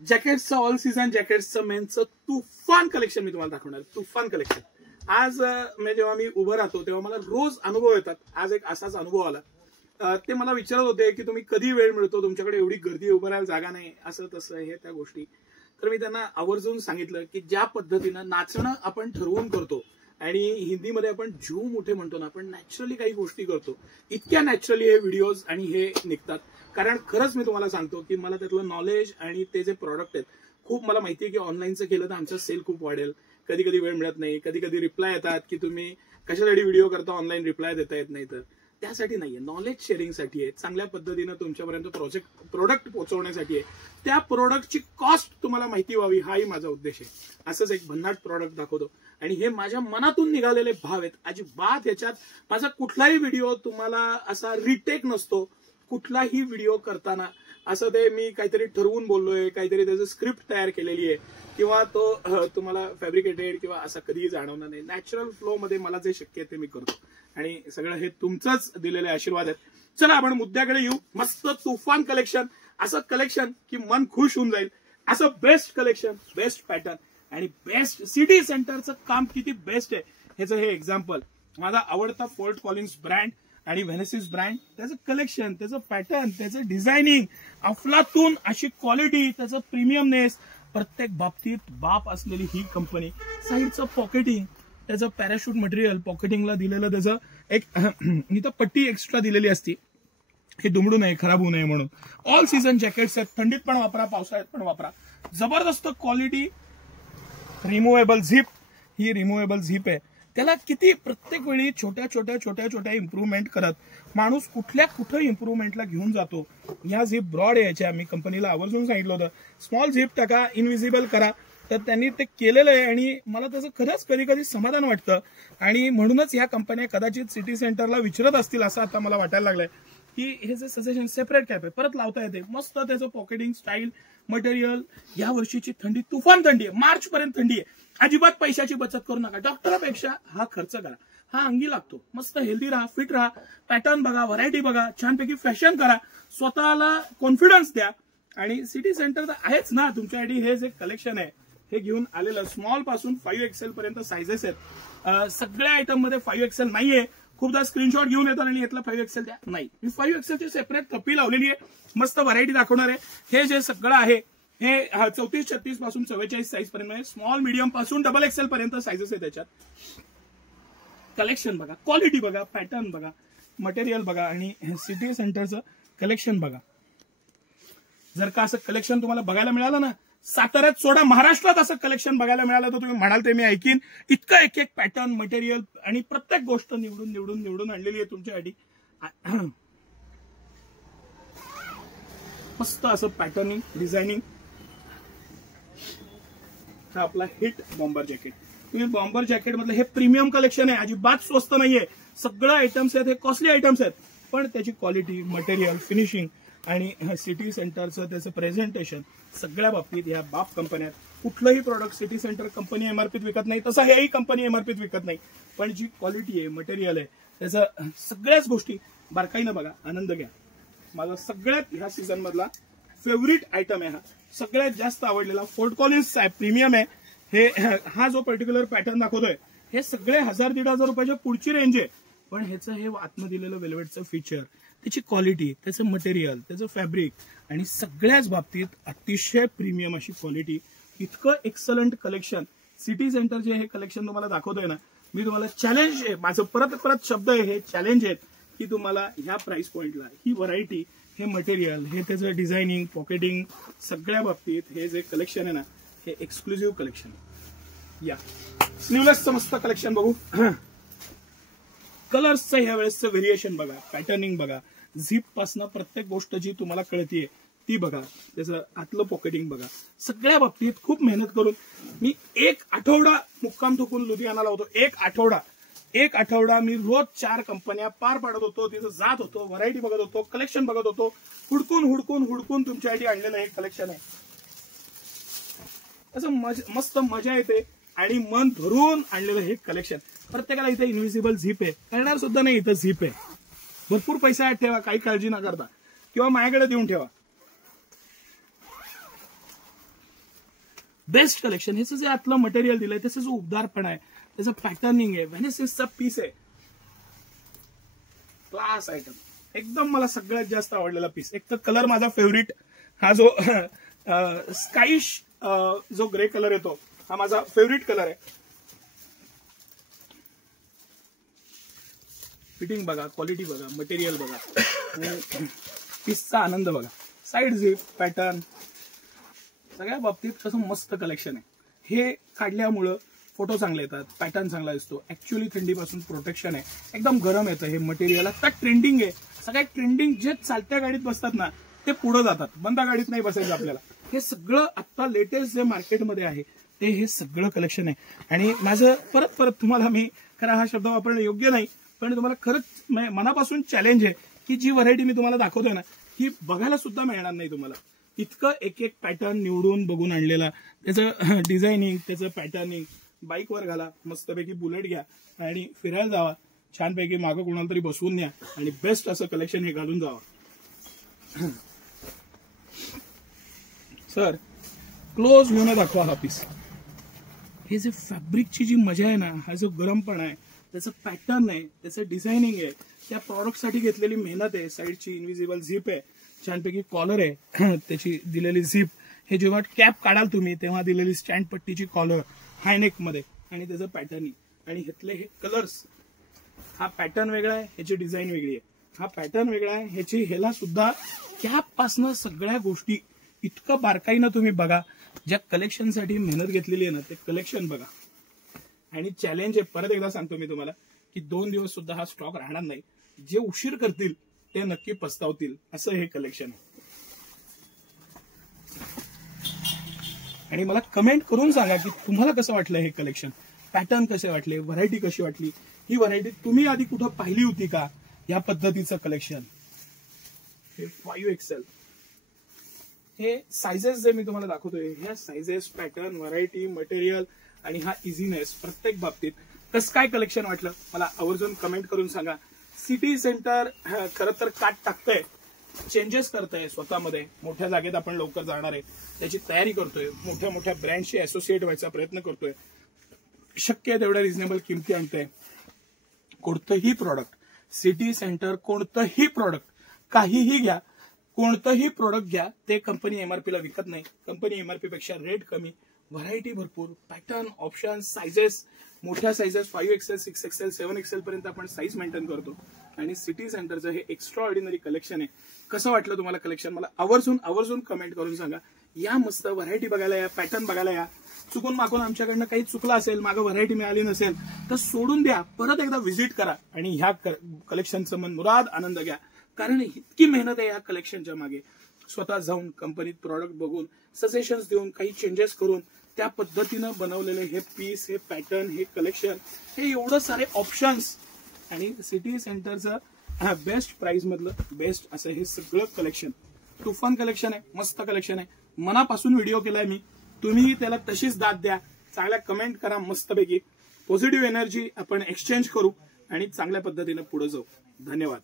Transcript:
जॅकेट्सचं all season जॅकेट्सचं मेन्सचं तुफान collection मी तुम्हाला दाखवणार. तुफान कलेक्शन. आज जेव्हा मी उभं राहतो तेव्हा मला रोज अनुभव येतात. आज एक असाच अनुभव आला. ते मला विचारत होते की तुम्ही कधी वेळ मिळतो, तुमच्याकडे एवढी गर्दी उभं राहायला जागा नाही, असं तसं हे त्या गोष्टी. तर मी त्यांना आवर्जून सांगितलं की ज्या पद्धतीनं नाचणं आपण ठरवून करतो आणि हिंदीमध्ये आपण जीव मोठे म्हणतो ना, आपण नॅचरली काही गोष्टी करतो, इतक्या नॅचरली हे व्हिडिओज आणि हे निघतात. कारण खरंच मी तुम्हाला सांगतो की मला त्यातलं नॉलेज आणि ते जे प्रॉडक्ट आहेत खूप मला माहिती आहे की ऑनलाईनचं केलं तर आमचं सेल खूप वाढेल. कधी कधी वेळ मिळत नाही, कधी कधी रिप्लाय येतात की तुम्ही कशासाठी व्हिडिओ करता, ऑनलाईन रिप्लाय देता येत नाही. तर त्यासाठी नाहीये, नॉलेज शेअरिंगसाठी आहे, चांगल्या पद्धतीनं तुमच्यापर्यंत प्रोडक्ट पोहोचवण्यासाठी आहे. त्या प्रोडक्टची कॉस्ट तुम्हाला माहिती व्हावी हाही माझा उद्देश आहे. असंच एक भन्नाट प्रॉडक्ट दाखवतो आणि हे माझ्या मनातून निघालेले भाव आहेत. अजिबात याच्यात माझा कुठलाही व्हिडिओ तुम्हाला असा रिटेक नसतो. कुठलाही व्हिडिओ करताना असं ते मी काहीतरी ठरवून बोललोय, काहीतरी त्याचं स्क्रिप्ट तयार केलेली आहे किंवा तो तुम्हाला फॅब्रिकेटेड किंवा असं कधीही जाणवणार नाही. नॅचरल फ्लो मध्ये मला जे शक्य आहे ते मी करतो आणि सगळं हे तुमचंच दिलेले आशीर्वाद आहेत. चला आपण मुद्द्याकडे येऊ. मस्त तुफान कलेक्शन, असं कलेक्शन की मन खुश होऊन जाईल, असं बेस्ट कलेक्शन, बेस्ट पॅटर्न आणि बेस्ट सिटी सेंटरचं काम किती बेस्ट आहे ह्याचं हे एक्झाम्पल. माझा आवडता फोर्ट कॉलिन्स ब्रँड आणि व्हेनेसिस ब्रँड, त्याचं कलेक्शन, त्याचं पॅटर्न, त्याचं डिझायनिंग, अफलातून अशी क्वालिटी, त्याचं प्रीमियमनेस, प्रत्येक बाबतीत बाप असलेली ही कंपनी. साईडचं पॉकेटिंग, त्याचं पॅराशूट मटेरियल, पॉकेटिंगला दिलेलं त्याचं एक इथं पट्टी एक्स्ट्रा दिलेली असती, हे दुमडू नये, खराब होऊ नये म्हणून. ऑल सीझन जॅकेट्स आहेत, थंडीत पण वापरा, पावसाळ्यात पण वापरा. जबरदस्त क्वालिटी. रिमुव्हेबल झिप, ही रिमुव्हेबल झिप आहे. त्याला किती प्रत्येक वेळी छोट्या छोट्या इम्प्रूव्हमेंट करत माणूस कुठं इम्प्रूव्हमेंटला घेऊन जातो. या झिप ब्रॉड यायच्या, मी कंपनीला आवर्जून सांगितलं होतं स्मॉल झिप टाका, इनविजिबल करा. तर त्यांनी ते केलेलं आहे आणि मला त्याचं खरंच कधी कधी समाधान वाटतं. आणि म्हणूनच ह्या कंपन्या कदाचित सिटी सेंटरला विचारत असतील असं आता मला वाटायला लागलंय की हे जे सजेशन सेपरेट कॅप आहे, परत लावता येते. मस्त त्याचं पॉकेटिंग, स्टाईल, मटेरियल. या वर्षीची थंडी तुफान थंडी आहे, मार्च पर्यंत थंडी आहे. अजिबात पैशाची बचत करू नका. डॉक्टरपेक्षा हा खर्च करा, हा अंगी लागतो. मस्त हेल्दी राहा, फिट राहा, पॅटर्न बघा, व्हरायटी बघा, छानपैकी फॅशन करा, स्वतःला कॉन्फिडन्स द्या. आणि सिटी सेंटर तर आहेच ना तुमच्यासाठी. हे जे कलेक्शन आहे हे घेऊन आलेलं, स्मॉल पासून 5XL पर्यंत सायझेस आहेत. सगळ्या आयटम मध्ये 5XL नाहीये. खूपदा स्क्रीनशॉट घेऊन येतात आणि यातला 5XL द्या. नाही, मी 5XL ची सेपरेट कपी लावलेली आहे. मस्त व्हरायटी दाखवणार आहे. हे जे सगळं आहे हे 34-36 पासून 44 साईज पर्यंत, स्मॉल मीडियम पासून XXL पर्यंत साईजेस आहे त्याच्यात. कलेक्शन बघा, क्वालिटी बघा, पॅटर्न बघा, मटेरियल बघा आणि सिटी सेंटरचं कलेक्शन बघा. जर का असं कलेक्शन तुम्हाला बघायला मिळालं ना, साताऱ्यात सोडा, महाराष्ट्रात असं कलेक्शन बघायला मिळालं तर तुम्ही म्हणाल ते मी ऐकीन. इतकं एक एक पॅटर्न, मटेरियल आणि प्रत्येक गोष्ट निवडून आणलेली आहे तुमच्यासाठी. मस्त असं पॅटर्निंग, डिझायनिंग. हा आपला हिट बॉम्बर जॅकेट. तुम्ही बॉम्बर जॅकेट मधलं हे प्रीमियम कलेक्शन आहे, अजिबात स्वस्त नाहीये. सगळं आयटम्स आहेत, हे कॉस्टली आयटम्स आहेत, पण त्याची क्वालिटी, मटेरियल, फिनिशिंग आणि सिटी सेंटरचं त्याचं प्रेझेंटेशन, सगळ्या बाबतीत या बाप कंपन्यात. कुठलंही प्रोडक्ट सिटी सेंटर कंपनी एमआरपीत विकत नाही, तसं हेही कंपनी एमआरपीत विकत नाही. पण जी क्वालिटी आहे, मटेरियल आहे, त्याचं सगळ्याच गोष्टी बारकाईनं बघा, आनंद घ्या. माझा सगळ्यात ह्या सीझन मधला फेवरेट आयटम आहे हा. सगळ्यात जास्त आवडलेला फोर्ट कॉलिन्स आहे, प्रीमियम आहे. हे हा जो पर्टिक्युलर पॅटर्न दाखवतोय हे सगळे 1000-1500 रुपयाच्या पुढची रेंज आहे. पण ह्याचं हे आत्म दिलेलं वेल्वेटचं फीचर, त्याची क्वालिटी, त्याचं मटेरियल, त्याचं फॅब्रिक आणि सगळ्याच बाबतीत अतिशय प्रीमियम अशी क्वालिटी. इतकं एक्सलंट कलेक्शन. सिटी सेंटरचे हे कलेक्शन तुम्हाला दाखवतोय ना, मी तुम्हाला चॅलेंज आहे, माझं परत शब्द आहे, हे चॅलेंज आहेत की तुम्हाला ह्या प्राइस पॉइंटला ही व्हरायटी, हे मटेरियल, हे त्याचं डिझायनिंग, पॉकेटिंग, सगळ्या बाबतीत हे जे कलेक्शन आहे ना, हे एक्सक्लुझिव्ह कलेक्शन. या स्लीवलेसचं मस्त कलेक्शन बघू. कलर्सचं ह्या वेळेसचं व्हेरिएशन बघा, पॅटर्निंग बघा, झिप पासनं प्रत्येक गोष्ट जी तुम्हाला कळतीये ती बघा, त्याचं आतलं पॉकेटिंग बघा. सगळ्या बाबतीत खूप मेहनत करून मी एक आठवडा मुक्काम ठोकून लुधियानाला होतो. एक आठवडा मी रोज 4 कंपन्या पार पाडत होतो, तिथं जात होतो, व्हरायटी बघत होतो, कलेक्शन बघत होतो. हुडकून तुमच्यासाठी आणलेलं हे कलेक्शन आहे. असं मस्त मजा येते आणि मन भरून आणलेलं हे कलेक्शन. प्रत्येकाला इथे इनव्हिजिबल झिप आहे, करणार सुद्धा नाही, इथं झिप आहे. भरपूर पैसा ठेवा, काही काळजी न करता, किंवा माझ्याकडे देऊन ठेवा. Best collection. ह्याचं जे आतलं मटेरियल दिलंय, त्याचा जो उबदारपणा आहे, त्याचं पॅटर्निंग आहे, व्हेनेसिसचा पीस आहे, क्लास आयटम. एकदम मला सगळ्यात जास्त आवडलेला पीस. एक तर कलर माझा फेवरेट, हा जो स्काईश जो ग्रे कलर येतो, हा माझा फेवरेट कलर आहे. फिटिंग बघा, क्वालिटी बघा, मटेरियल बघा, पीसचा आनंद बघा, साईड झिप, पॅटर्न, सगळ्या बाबतीत कसं मस्त कलेक्शन आहे. हे काढल्यामुळं फोटो चांगले येतात, पॅटर्न चांगला दिसतो. ऍक्च्युअली थंडीपासून प्रोटेक्शन आहे, एकदम गरम येतं हे मटेरियल. आता ट्रेंडिंग आहे, सगळ्या ट्रेंडिंग जे चालत्या गाडीत बसतात ना, ते पुढे जातात, बंद गाडीत नाही बसायचं आपल्याला. हे सगळं आता लेटेस्ट जे मार्केटमध्ये आहे ते हे सगळं कलेक्शन आहे. आणि माझं परत तुम्हाला, मी खरा हा शब्द वापरणं योग्य नाही, पण तुम्हाला खरंच मनापासून चॅलेंज आहे की जी व्हरायटी मी तुम्हाला दाखवतोय ना, ही बघायला सुद्धा मिळणार नाही तुम्हाला. इतकं एक एक पॅटर्न निवडून बघून आणलेला, त्याचं डिझायनिंग, त्याचं पॅटर्निंग. बाईकवर घाला, मस्तपैकी बुलेट घ्या आणि फिरायला जावा, छानपैकी मागं कोणाला तरी बसवून न्या आणि बेस्ट असं कलेक्शन हे घालून जावा. सर क्लोज व्ह्यूने दाखवा हा पीस. हे जे फॅब्रिकची जी मजा आहे ना, हा जो गरमपणा आहे, त्याचं पॅटर्न आहे, त्याचं डिझायनिंग आहे, त्या प्रॉडक्टसाठी घेतलेली मेहनत आहे. साईडची इनविजिबल झिप आहे, छानपैकी कॉलर आहे, त्याची दिलेली झिप. हे जेव्हा कॅप काढाल तुम्ही तेव्हा दिलेली स्टँड पट्टीची कॉलर हायनेक मध्ये, आणि त्याचं पॅटर्निंग, आणि घेतले हे कलर्स. हा पॅटर्न वेगळा आहे, ह्याची डिझाईन वेगळी आहे. हा पॅटर्न वेगळा आहे, ह्याची ह्याला सुद्धा कॅप पासनं सगळ्या गोष्टी इतकं बारकाईनं तुम्ही बघा. ज्या कलेक्शनसाठी मेहनत घेतलेली आहे ना, ते कलेक्शन बघा. आणि चॅलेंज आहे, परत एकदा सांगतो मी तुम्हाला, की 2 दिवस सुद्धा हा स्टॉक राहणार नाही. जे उशीर करतील ते नक्की पस्तावतील, असं हे कलेक्शन आहे. आणि मला कमेंट करून सांगा की तुम्हाला कसं वाटलं हे कलेक्शन, पॅटर्न कसे वाटले, व्हरायटी कशी वाटली. ही व्हरायटी तुम्ही आधी कुठं पाहिली होती का, या पद्धतीचं कलेक्शन. हे 5XL, हे सायझेस जे मी तुम्हाला दाखवतोय, ह्या सायझेस, पॅटर्न, व्हरायटी, मटेरियल आणि हा इझीनेस, प्रत्येक बाबतीत कसं काय कलेक्शन वाटलं मला आवर्जून कमेंट करून सांगा. सिटी सेंटर खरं तर काट टाकतंय, चेंजेस करतंय स्वतःमध्ये. मोठ्या जागेत आपण लवकर जाणार आहे, त्याची तयारी करतोय. मोठ्या मोठ्या ब्रँडशी असोसिएट व्हायचा प्रयत्न करतोय. शक्य आहे तेवढ्या रिझनेबल किमती आणतोय. कोणतंही प्रॉडक्ट, सिटी सेंटर कोणतंही प्रॉडक्ट, काहीही घ्या, कोणतंही प्रोडक्ट घ्या, ते कंपनी एमआरपीला विकत नाही. कंपनी एमआरपी पेक्षा रेट कमी, व्हरायटी भरपूर, पॅटर्न, ऑप्शन, सायझेस, मोठ्या सायझेस 5XL, 6XL, 7XL पर्यंत आपण साईज मेंटेन करतो. आणि सिटी सेंटरचं हे एक्स्ट्रा ऑर्डिनरी कलेक्शन आहे. कसं वाटलं तुम्हाला कलेक्शन, मला आवर्जून कमेंट करून सांगा. या मस्त व्हरायटी बघायला या, पॅटर्न बघायला या. चुकून मागून आमच्याकडनं काही चुकलं असेल, मागं व्हरायटी मिळाली नसेल तर सोडून द्या, परत एकदा व्हिजिट करा आणि ह्या कलेक्शनचं मनमुराद आनंद घ्या. कारण इतकी मेहनत आहे या कलेक्शनच्या मागे. स्वतः जाऊन कंपनीत प्रॉडक्ट बघून, सजेशन्स देऊन, काही चेंजेस करून, त्या पद्धतीनं बनवलेले हे पीस, हे पॅटर्न, हे कलेक्शन, हे एवढं सारे ऑप्शन्स, आणि सिटी सेंटरचं बेस्ट प्राइस मधलं बेस्ट असं हे सगळं कलेक्शन. तुफान कलेक्शन आहे, मस्त कलेक्शन आहे. मनापासून व्हिडिओ केलाय मी, तुम्ही त्याला तशीच दाद द्या, चांगल्या कमेंट करा, मस्तपैकी पॉझिटिव्ह एनर्जी आपण एक्सचेंज करू आणि चांगल्या पद्धतीनं पुढे जाऊ. धन्यवाद.